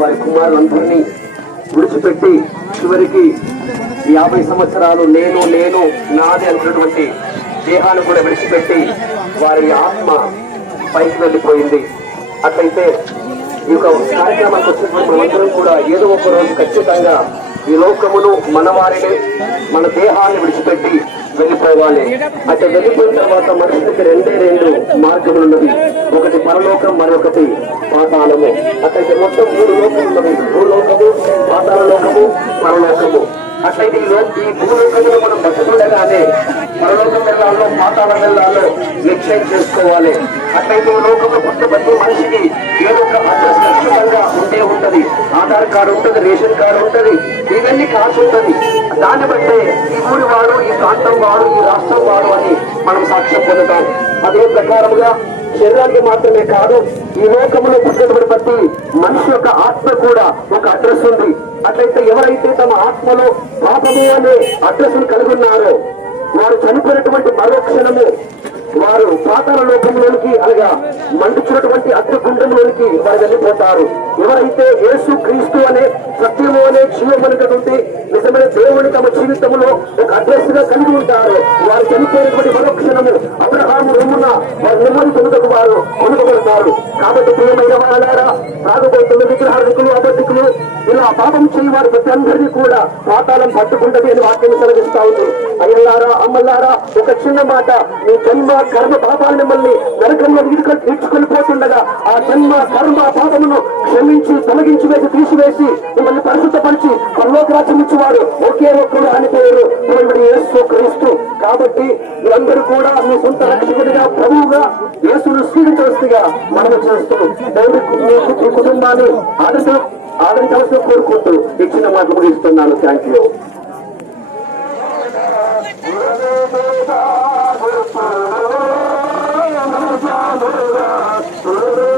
వారి కుమారులందరినీ విడిచిపెట్టి చివరికి యాభై సంవత్సరాలు నేను నేను నాది అనుకున్నటువంటి దేహాన్ని కూడా విడిచిపెట్టి వారి ఆత్మ పైకి వెళ్ళిపోయింది. అట్లయితే ఈ యొక్క కార్యక్రమానికి వచ్చినటువంటి మనమందరం కూడా ఏదో ఒక రోజు ఖచ్చితంగా ఈ లోకమును మన వారిని మన దేహాన్ని విడిచిపెట్టి వెళ్ళిపోవాలి. అంటే వెళ్ళిపోయిన తర్వాత మనుషులకి రెండే రెండు మార్గములు ఉన్నవి. ఒకటి పరలోకం మరొకటి పాతాళము. అట్లయితే మొత్తం మూడు లోకములు ఉన్నవి. భూలోకము పాతాళ లోకము పరలోకము. అట్లయితే ఈ ఈ భూలోకంలో మనం బతుకుండగానే పరలోకం వెళ్ళాలో పాతాళ వెళ్ళాలో నిశ్చయం చేసుకోవాలి. అట్లయితే ఈ లోకంలో పుట్టబట్టి మనిషికి ఆధార్ కార్డు ఉంటుంది రేషన్ కార్డు ఉంటది ఇవన్నీ కాల్సి ఉంటుంది. దాన్ని బట్టే ఈ ఊరి వాడు ఈ ప్రాంతం వాడు ఈ రాష్ట్రం వాడు అని మనం సాక్ష్యం పొందుతాం. అదే ప్రకారముగా శరీరానికి మాత్రమే కాదు ఈ లోకంలో పుట్టినటువంటి ప్రతి మనిషి యొక్క ఆత్మ కూడా ఒక అడ్రస్ ఉంది. అట్లయితే ఎవరైతే తమ ఆత్మలో పాపము అనే అడ్రస్ కలిగి ఉన్నారో వారు చనిపోయినటువంటి మరో క్షణము పాతాల లోకంలోనికి అనగా మండుచున్నటువంటి అగ్నిగుండంలోనికి వారు వెళ్ళిపోతారు. ఎవరైతే యేసు క్రీస్తు అనే సత్యము అనే జీవమనుకుంటే నిజమైన దేవుని తమ జీవితంలో ఒక అడ్రస్గా కలిగి ఉంటారు వారు చనిపోయినటువంటి మరో క్షణము అబ్రహాము రొమ్మున వారు నెమ్మది వారు కొనుగోలుతారు కాబట్టి ప్రియమైన వాళ్ళారా రాకపోతున్న విగ్రహాధికులు అబద్ధికులు ఇలా పాపం చేయి వారు ప్రతి అందరినీ కూడా పాతాళం పట్టుకుంటది అని వాక్యం సెలవిస్తా ఉంది. అయ్యల్లారా అమ్మల్లారా ఒక చిన్న మాట. మీ జన్మ కర్మ పాపాలు మిమ్మల్ని నరకంలో తీర్చుకొని పోతుండగా ఆ జన్మ కర్మ పాపమును క్షమించి తొలగించి వేసి తీసివేసి మిమ్మల్ని పరిశుద్ధపరిచి పరలోక ఇచ్చేవాడు ఒకే ఒక్కడు అని పేరు. యేసు క్రీస్తు కాబట్టి మీరందరూ కూడా మీ సొంత రక్షకుడిగా ప్రభువుగా యేసును స్వీకరిస్తుగా మనం చేస్తూ దేవుడి మీ కుటుంబాన్ని ఆదర్శ ఆదరించవలసిన కోరుకుంటూ ఇచ్చిన మాటలు ముగిస్తున్నాను థ్యాంక్ యూ Oh.